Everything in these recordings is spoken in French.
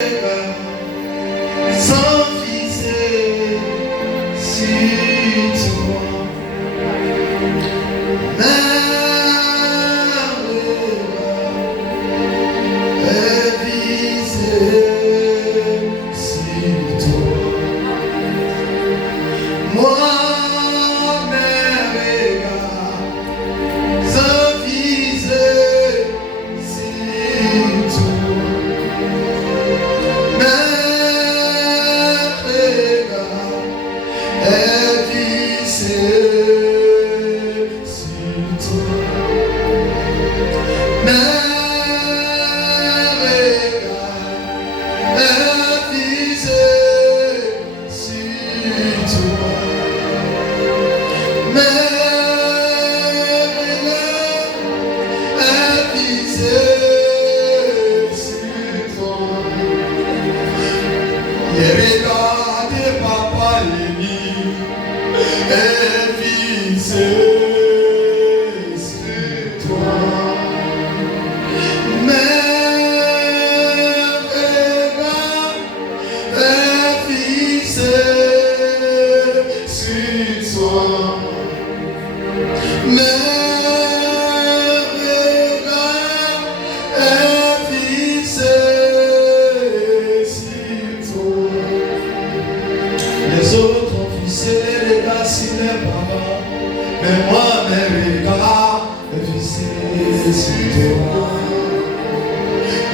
sans viser sur toi.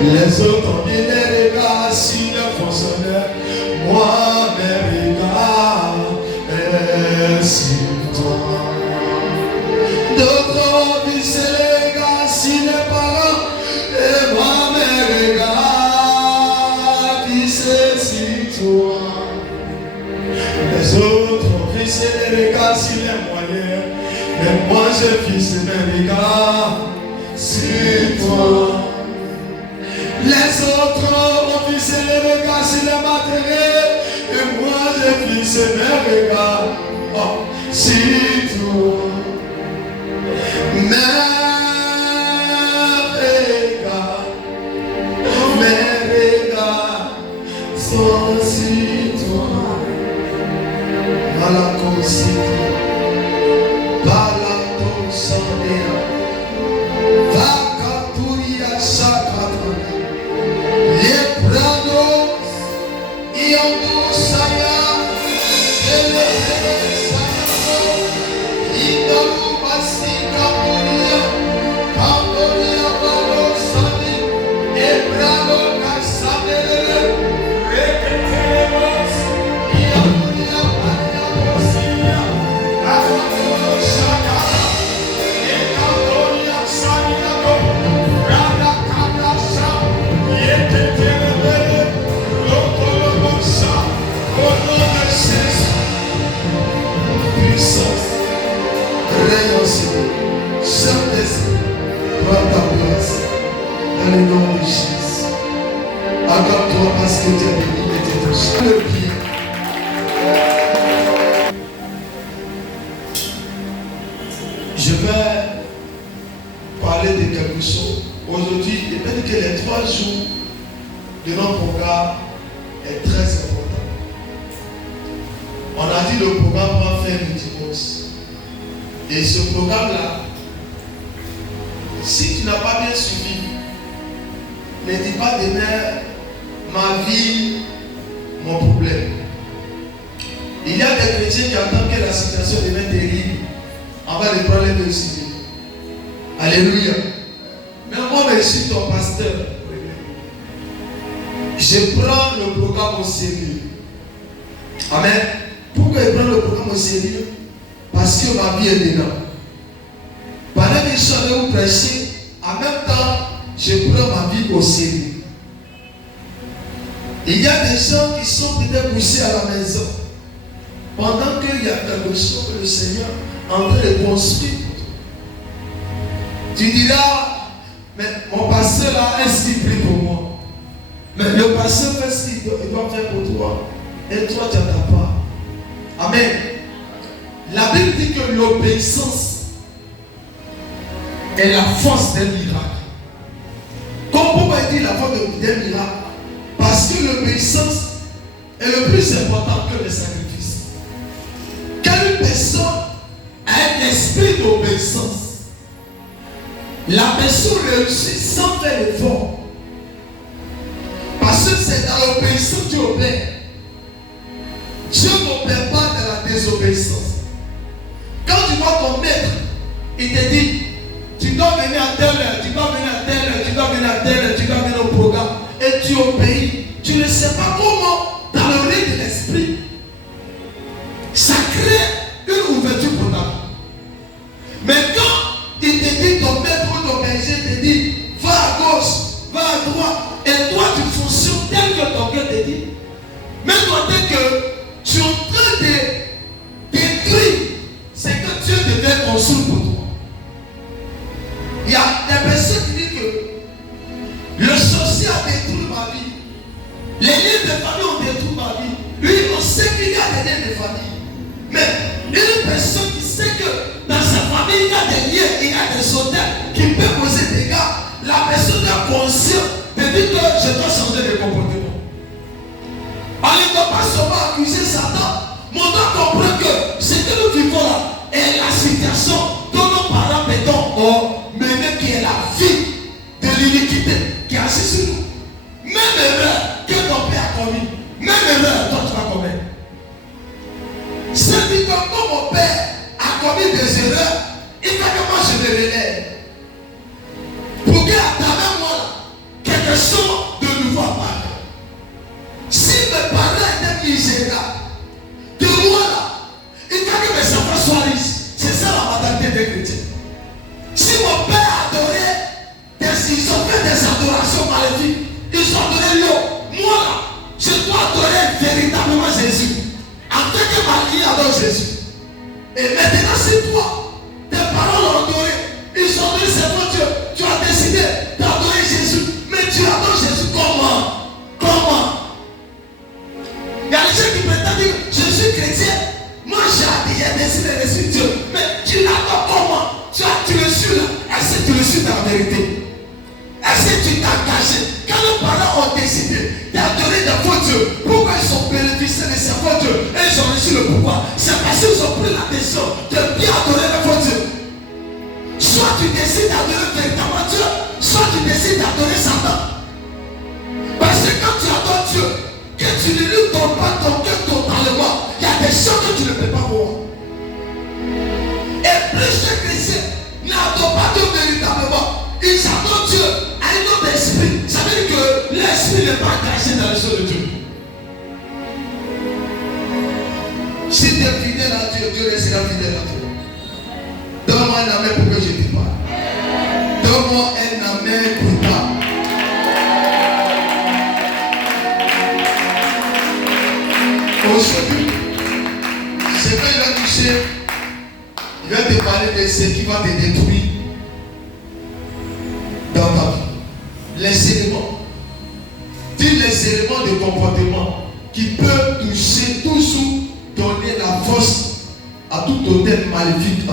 Les autres ont mis les regards sur le fonctionnaire. Moi, mes regards sur toi. D'autres ont vissé les regards sur les parents. Et moi, mes regards vissés sur toi. Les autres ont vissé les regards sur les moyens. Mais moi, je visse mes regards sur toi. Les autres ont fixé les regards sur les matériels. Et moi j'ai fixé mes regards sur toi. Mes regards sont sur toi. Malakosite, Balatosandea, Vakaturia Sakatana. Leprados y Ondusaya, Elezesano, Indalubasi Cambodia, Cambodia Balosani, Ebrado Casadele, Requeteremos, y Ambodia Maria Bosilia, Aguato Shakara, y Cambodia Saniago, Rada Kadasha, y puissance, rayonnement, Saint-Esprit, prends ta place dans le nom de Jésus. Accorde-toi parce que tu as béni et tu es touché. Le pied. Je vais parler de quelque chose. Aujourd'hui, il peut dire que les 3 jours de notre programme est très important. On a dit le programme va faire le dimanche. Et ce programme-là, si tu n'as pas bien suivi, ne dis pas demain ma vie, mon problème. Il y a des chrétiens qui attendent que la situation devienne terrible avant les problèmes de cité. Alléluia. Mais moi, je suis ton pasteur. Je prends le programme au sérieux. Amen. Pourquoi je prends le programme au sérieux? Parce que ma vie est dedans. Pendant que je suis en train de vous prêcher, en même temps, je prends ma vie au sérieux. Il y a des gens qui sont peut-être couchés à la maison. Pendant qu'il y a quelque chose que le Seigneur est en train de construire. Tu diras, mais mon pasteur là, est-ce qu'il prie pour moi? Mais le pasteur fait ce qu'il doit faire pour toi. Et toi, tu n'attends pas. Amen. La Bible dit que l'obéissance est la force d'un miracle. Comme pourquoi il dit la force d'un miracle? Parce que l'obéissance est le plus important que le sacrifice. Quand une personne a un esprit d'obéissance, la personne réussit sans faire l'effort. Parce que c'est dans l'obéissance que Dieu opère. Dieu n'opère pas dans la désobéissance. Quand tu vois ton maître, il te dit, tu dois venir à telle heure, tu dois venir à telle heure, tu dois venir à telle heure, tu dois venir au programme, et tu obéis. Tu ne sais pas comment, dans le rythme de l'esprit, ça crée une ouverture pour ta vie. Mais quand il te dit, ton maître ou ton berger te dit, va à gauche, va à droite, et toi tu fonctionnes tel que ton cœur te dit, même toi dès que tu es en train de détruire ce que Dieu devait construire pour toi. Il y a des personnes qui disent que le sorcier a détruit ma vie. Les liens de famille ont détruit ma vie. Lui, on sait qu'il y a des liens de famille. Mais une personne qui sait que dans sa famille, il y a des liens, il y a des sauteurs qui peuvent poser des dégâts, la personne est consciente de dire que je dois changer de comportement. On ne doit pas seulement accuser Satan, mais on doit comprendre que ce que nous vivons là est la situation dont nos parents ont mené, qui est la vie de l'iniquité qui est assise sur nous. Même erreur que ton père a commis, même erreur toi tu vas commettre. C'est dit que quand mon père a commis des erreurs, il faut que moi je les relève. Pour qu'à travers moi, quelque chose de nouveau apparaît. Si mes parents étaient misérables, de moi là, il faut que mes enfants soient riches. C'est ça la mentalité des chrétiens. Si mon père adorait, ils ont fait des adorations maléfiques, ils ont adoré l'eau. Moi là, je dois adorer véritablement Jésus. En tant que mari adore Jésus. Et maintenant c'est toi, tes parents l'ont adoré. Ils ont dit c'est toi Dieu. Tu as décidé d'adorer Jésus. Mais tu adores Jésus comment? Comment? Il y a des gens qui prétendent dire je suis chrétien. Moi j'ai décidé de suivre Dieu. Mais tu l'adores comment? Tu le suis là. Est-ce que tu le suis dans la vérité? Est-ce que tu t'as caché? Quand nos parents ont décidé d'adorer de faux dieux, pourquoi ils sont bénéficiés de ces faux dieux et ils ont reçu le pouvoir? C'est parce qu'ils ont pris la décision de bien adorer les faux dieux. Soit tu décides d'adorer véritablement Dieu, soit tu décides d'adorer Satan. Parce que quand tu adores Dieu, que tu ne lui donnes pas ton cœur totalement, il y a des choses que tu ne peux pas voir. Et plus de chrétiens n'adorent pas Dieu véritablement, ils adorent Dieu à un autre esprit. Ça veut dire que l'esprit n'est pas caché dans les choses de Dieu. Si tu es fidèle à Dieu, Dieu restera fidèle à toi. Donne-moi un amen pour que je te parle. Donne-moi un amen pour toi. Aujourd'hui, ce qu'il va toucher, il va te parler de ce qui va te détruire dans ta vie. Les éléments. Dis les éléments de comportement qui peuvent toucher, toujours donner la force à tout hôtel maléfique,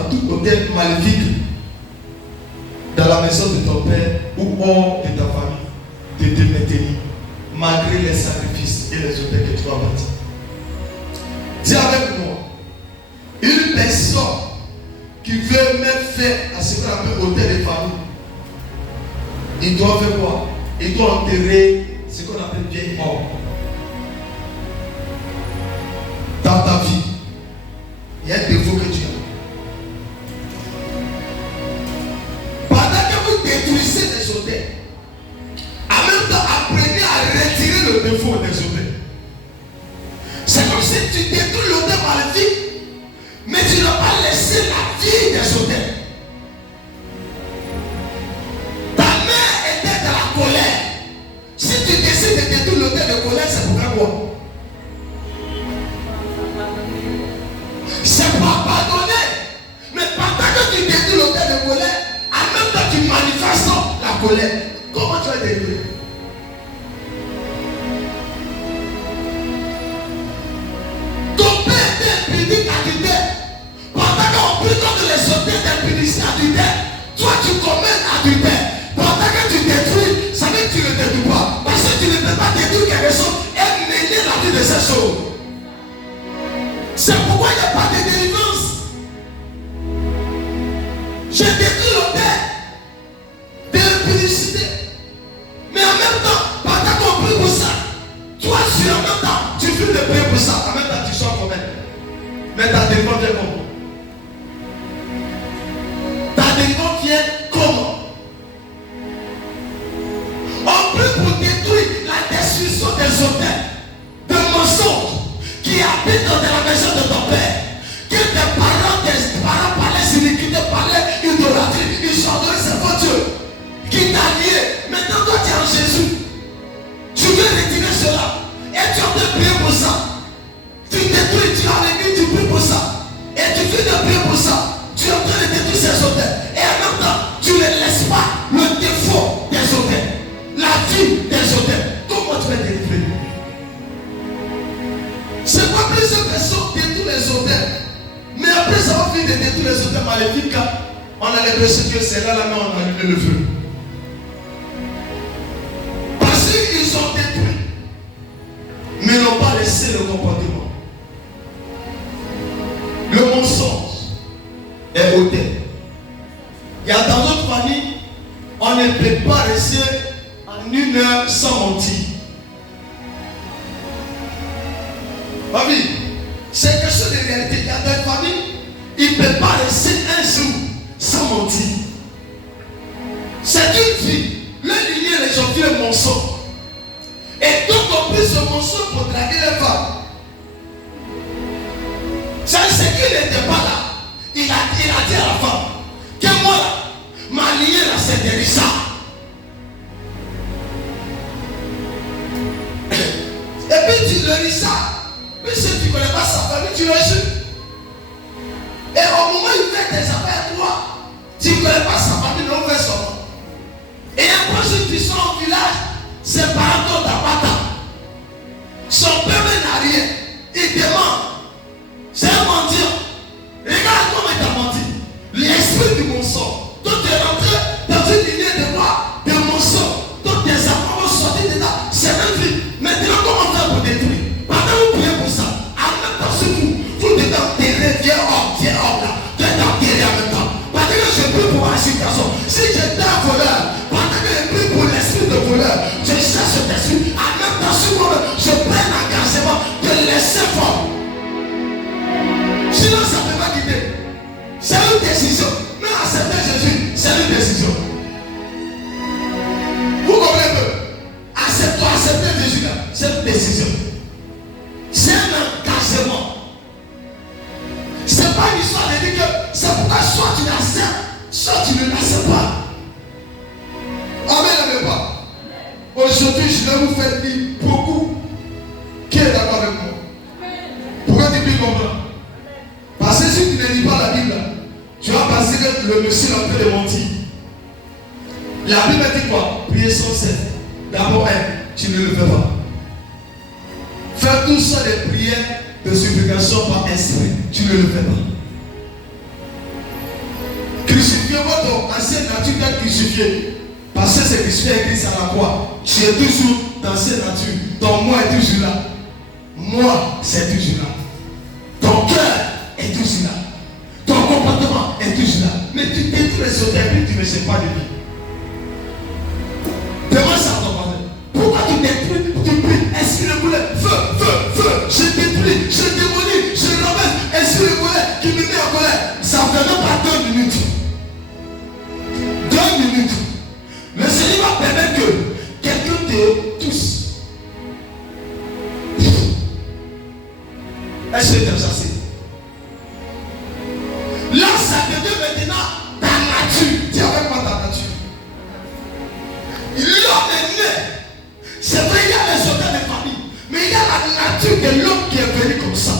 dans la maison de ton père ou hors de ta famille, de te maintenir, malgré les sacrifices et les hôtels que tu vas bâtir. Dis avec moi, une personne qui veut mettre fin à ce qu'on appelle hôtel de famille, il doit faire quoi? Il doit enterrer ce qu'on appelle vieille mort. Dans ta vie, il y a un défaut que tu as. Pendant que vous détruisez les hôtels, en même temps, apprenez à retirer le défaut des hôtels. C'est comme si tu détruis l'hôtel maléfique, mais tu n'as pas laissé la vie des hôtels. Ta mère était dans la colère. Si tu décides de détruire l'hôtel de colère, c'est pour faire quoi? C'est pour abandonner. Mais pendant que tu détruis l'hôtel de colère, en même temps tu manifestes la colère. Comment tu vas détruire? Ton père était impudique à tu t'es. Pendant qu'on prie contre les hôtels d'impudicité à tu t'es, toi tu commets à tu t'es. Pendant que tu détruis, ça veut dire que tu ne détruis pas. Parce que tu ne peux pas détruire quelque chose et ces choses. C'est pourquoi il n'y a pas de délivrance. J'ai détruit l'autel de publicité. Mais en même temps, pendant qu'on prie pour ça, toi, en même temps, tu finis de prier pour ça. En même temps, tu sors quand même. Mais ta délivrance vient comment? Ta délivrance vient comment? On prie pour détruire la destruction des hôtels, de mensonges qui habitent dans la maison de ton père. Que tes parents parlaient d'iniquité, parlaient d'idolâtrie, ils sont donnés ces faux dieux qui t'a lié. Maintenant, toi, tu es en Jésus. Tu veux retirer cela. Et tu es en train de prier pour ça. Tu détruis, tu es en l'église, tu pries pour ça. Et tu fais de prier pour ça. Tu es en train de détruire ces hôtels. Et en même temps, tu ne laisses pas le défaut des hôtels. La vie des hôtels. Comment tu vas délivrer? C'est pas plusieurs personnes détruisent les hôtels. Mais après ça va finir de détruire les hôtels maléfiques. On a l'impression que c'est là, mais on a allumé le feu. Parce qu'ils ont détruit. Mais n'ont pas laissé le comportement. Le mensonge est hôtel. Il y a dans notre famille, on ne peut pas rester en 1 heure sans mentir. Famille, c'est quelque chose de réalité. Il y a des familles, ils ne peuvent pas rester un jour sans mentir. C'est une vie. Le lignée, les gens qui le mensonge. Et donc on prit ce mensonge pour draguer les femmes. C'est qu'il n'était pas là. Il a dit à la femme que moi, ma lignée là, c'est des Richard. Et puis tu le Richard, mais si tu ne connais pas sa famille, tu le joues. Et au moment où il fait tes affaires, toi, tu ne connais pas sa famille, non, fait son nom. Et après, si tu sors au village, c'est par rapport à Bata. Son père n'a rien. Il demande. C'est un mentir. Regarde comment il t'a menti. L'esprit du mensonge. Donc tu es rentré dans une lignée de quoi? De mensonge. Donc tes enfants vont sortir de là. C'est même vie. Maintenant, comment faire pour détruire? Pendant que vous priez pour ça, en même temps, c'est vous devez enterrer. Viens hors là. Tu es enterré en même temps. Pendant que je prie pour ma situation, si j'étais un voleur, pendant que je prie pour l'esprit de voleur, je cherche cet esprit. En même temps, je prends l'engagement de laisser fort. Sinon, ça ne peut pas quitter. C'est une décision. Mais accepter Jésus, c'est une décision. Vous comprenez peu? Accepter Jésus, c'est une décision. C'est un engagement. Ce n'est pas une histoire de dire que c'est pourquoi soit tu l'acceptes, soit tu ne l'acceptes pas. Amen, n'aimez pas. Aujourd'hui, je vais vous faire dire beaucoup. Qui est d'accord avec moi? Pourquoi tu dis comprendre? Parce que si tu ne lis pas la Bible, tu vas penser que le monsieur est en train de mentir. La Bible dit quoi? Prier sans cesse. D'abord, tu ne le fais pas. Faire tout ça des prières de supplication par esprit, tu ne le fais pas. Crucifiez votre ancienne nature d'être crucifié. Parce que c'est crucifié avec Christ à la croix. Tu es toujours dans cette nature. Ton moi est toujours là. Moi, c'est toujours là. Ton cœur est toujours là. Ton comportement est toujours là. Mais tu détruis les autres et tu ne sais pas de vie. Demande ça à ton partenaire. Pourquoi tu détruis? Tu pries. Esprit de colère. Feu. Je détruis. Je démolis. Je ramène. Esprit de colère qui me met en colère. Ça ne fait même pas 2 minutes. 2 minutes. Le Seigneur va permettre que quelqu'un te touche. Est-ce que tu es chassé? Là, ça devient maintenant ta nature. Dis avec moi ta nature. L'homme est né. C'est vrai, il y a les hôtels de famille. Mais il y a la nature de l'homme qui est venu comme ça.